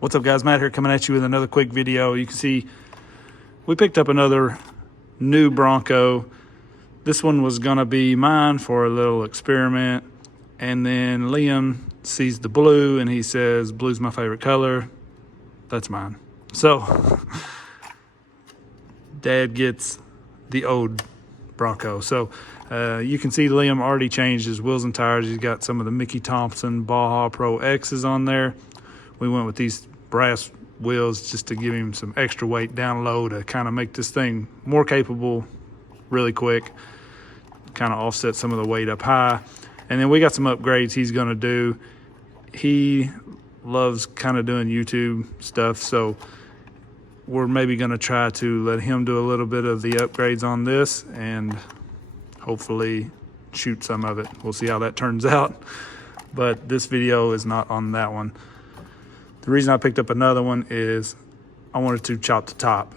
What's up guys, Matt here coming at you with another quick video. You can see we picked up another new Bronco. This one was gonna be mine for a little experiment, and then Liam sees the blue and he says, blue's my favorite color, that's mine. So Dad gets the old Bronco. So you can see Liam already changed his wheels and tires. He's got some of the Mickey Thompson Baja Pro X's on there. We went with these brass wheels just to give him some extra weight down low to kind of make this thing more capable really quick, kind of offset some of the weight up high. And then we got some upgrades he's gonna do. He loves kind of doing YouTube stuff, so we're maybe gonna try to let him do a little bit of the upgrades on this and hopefully shoot some of it. We'll see how that turns out, but this video is not on that one. The reason I picked up another one is I wanted to chop the top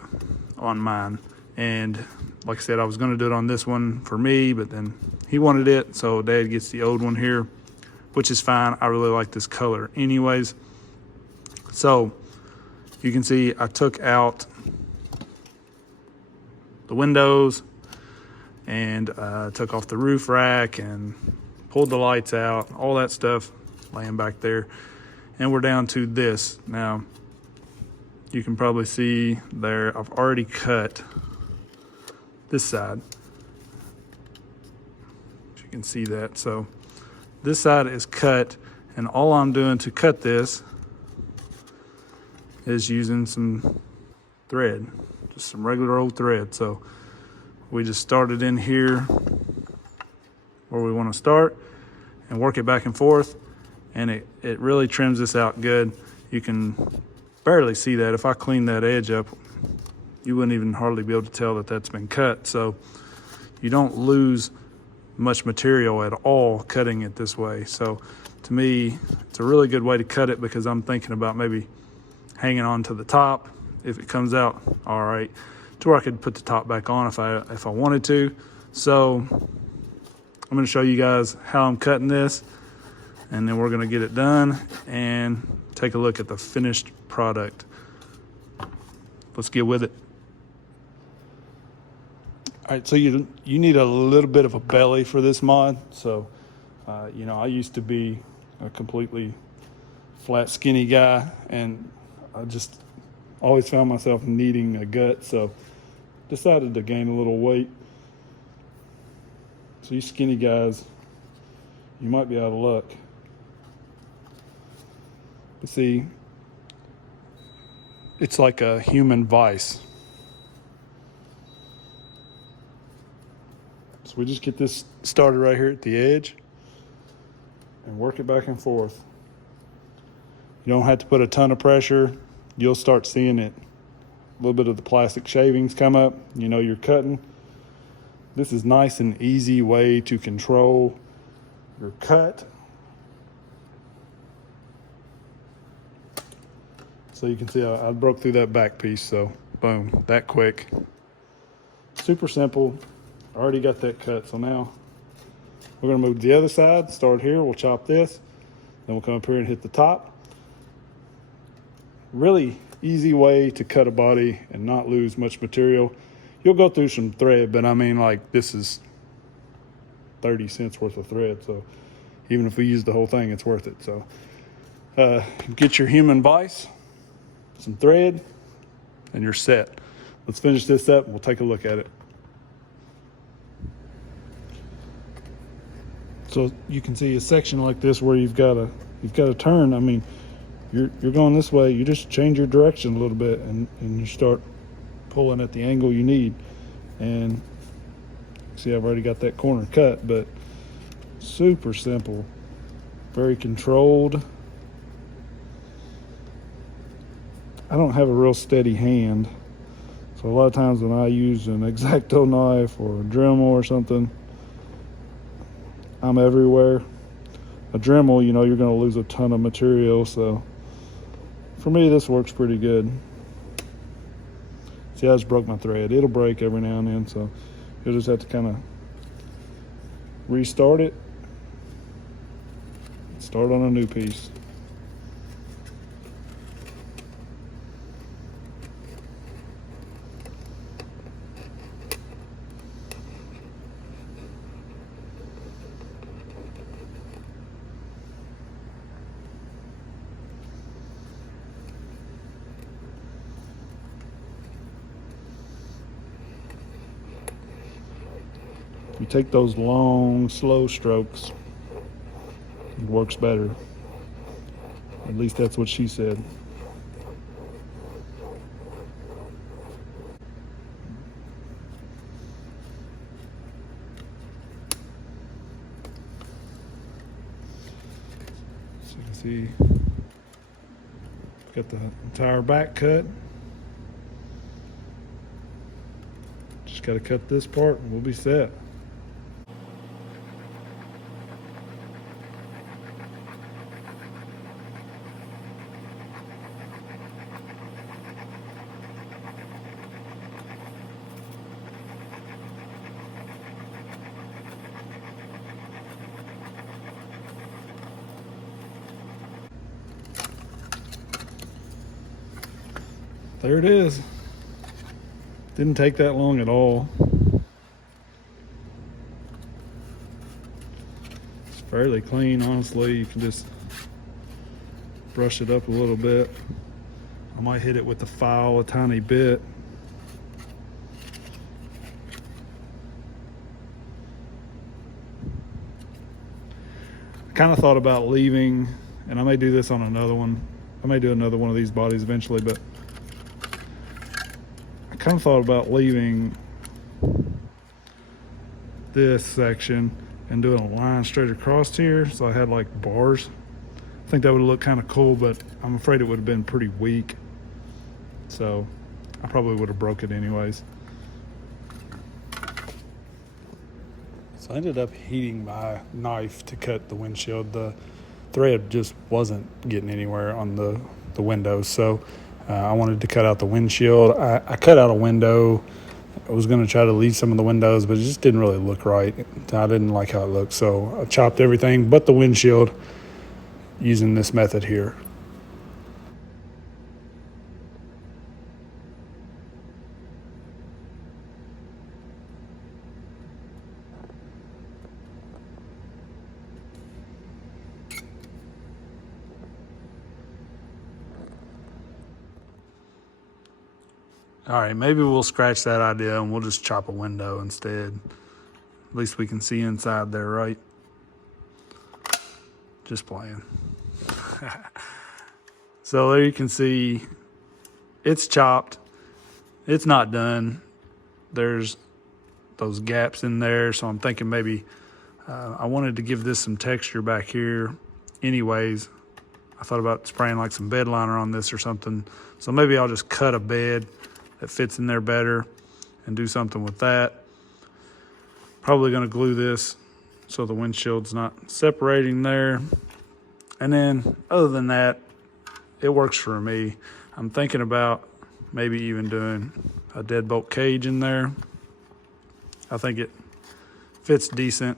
on mine. And like I said, I was gonna do it on this one for me, but then he wanted it, so Dad gets the old one here, which is fine. I really like this color anyways. So you can see I took out the windows and took off the roof rack and pulled the lights out, all that stuff laying back there. And we're down to this. Now, you can probably see there, I've already cut this side. You can see that. So this side is cut, and all I'm doing to cut this is using some thread, just some regular old thread. So we just started in here where we want to start and work it back and forth. And it really trims this out good. You can barely see that. If I clean that edge up, you wouldn't even hardly be able to tell that that's been cut. So you don't lose much material at all cutting it this way. So to me, it's a really good way to cut it, because I'm thinking about maybe hanging on to the top if it comes out all right, to where I could put the top back on if I wanted to. So I'm gonna show you guys how I'm cutting this, and then we're gonna get it done and take a look at the finished product. Let's get with it. All right, so you need a little bit of a belly for this mod. So, you know, I used to be a completely flat, skinny guy, and I just always found myself needing a gut. So decided to gain a little weight. So you skinny guys, you might be out of luck. See, it's like a human vice. So we just get this started right here at the edge and work it back and forth. You don't have to put a ton of pressure. You'll start seeing it, a little bit of the plastic shavings come up. You know you're cutting. This is nice and easy way to control your cut. So you can see I broke through that back piece, so boom, that quick. Super simple. I already got that cut, so now we're gonna move to the other side, start here, we'll chop this, then we'll come up here and hit the top. Really easy way to cut a body and not lose much material. You'll go through some thread, but I mean, like, this is 30 cents worth of thread, so even if we use the whole thing, it's worth it. So get your human vise, some thread, and you're set. Let's finish this up and we'll take a look at it. So you can see a section like this where you've got to turn. I mean, you're going this way, you just change your direction a little bit and you start pulling at the angle you need. And see, I've already got that corner cut, but super simple, very controlled. I don't have a real steady hand, so a lot of times when I use an X-Acto knife or a Dremel or something, I'm everywhere. A Dremel, you know, you're gonna lose a ton of material, so for me this works pretty good. See, I just broke my thread. It'll break every now and then, so you'll just have to kind of restart it, start on a new piece. you take those long, slow strokes, it works better. At least that's what she said. So you can see, got the entire back cut. Just got to cut this part and we'll be set. There it is. Didn't take that long at all. It's fairly clean, honestly. You can just brush it up a little bit. I might hit it with the file a tiny bit. I kind of thought about leaving, and I may do this on another one. I may do another one of these bodies eventually, but I kind of thought about leaving this section and doing a line straight across here, so I had like bars. I think that would look kind of cool, but I'm afraid it would have been pretty weak, so I probably would have broke it anyways. So I ended up heating my knife to cut the windshield. The thread just wasn't getting anywhere on the windows, so I wanted to cut out the windshield. I cut out a window. I was going to try to leave some of the windows, but it just didn't really look right. I didn't like how it looked, so I chopped everything but the windshield using this method here. All right, maybe we'll scratch that idea and we'll just chop a window instead. At least we can see inside there, right? Just playing. So there you can see it's chopped. It's not done. There's those gaps in there, so I'm thinking maybe I wanted to give this some texture back here anyways. I thought about spraying like some bed liner on this or something. So maybe I'll just cut a bed that fits in there better and do something with that. Probably gonna glue this so the windshield's not separating there. And then other than that, it works for me. I'm thinking about maybe even doing a deadbolt cage in there. I think it fits decent.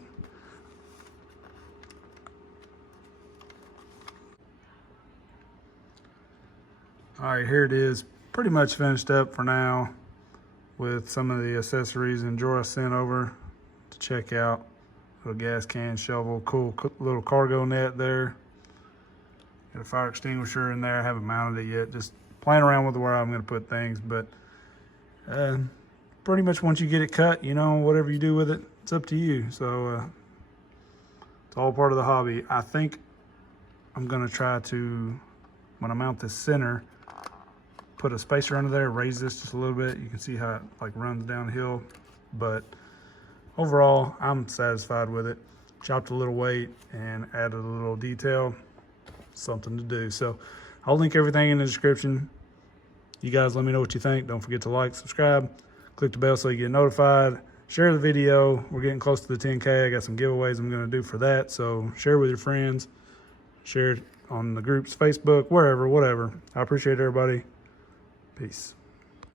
All right, here it is. Pretty much finished up for now with some of the accessories Injora sent over to check out. Little gas can, shovel, cool little cargo net there. Got a fire extinguisher in there. I haven't mounted it yet. Just playing around with where I'm going to put things. But pretty much once you get it cut, you know, whatever you do with it, it's up to you. So it's all part of the hobby. I think I'm going to try to, when I mount this center, put a spacer under there, raise this just a little bit. You can see how it like runs downhill. But overall, I'm satisfied with it. Chopped a little weight and added a little detail. Something to do. So I'll link everything in the description. You guys let me know what you think. Don't forget to like, subscribe, click the bell so you get notified. Share the video. We're getting close to the 10K. I got some giveaways I'm going to do for that. So share with your friends. Share it on the groups, Facebook, wherever, whatever. I appreciate everybody. Peace.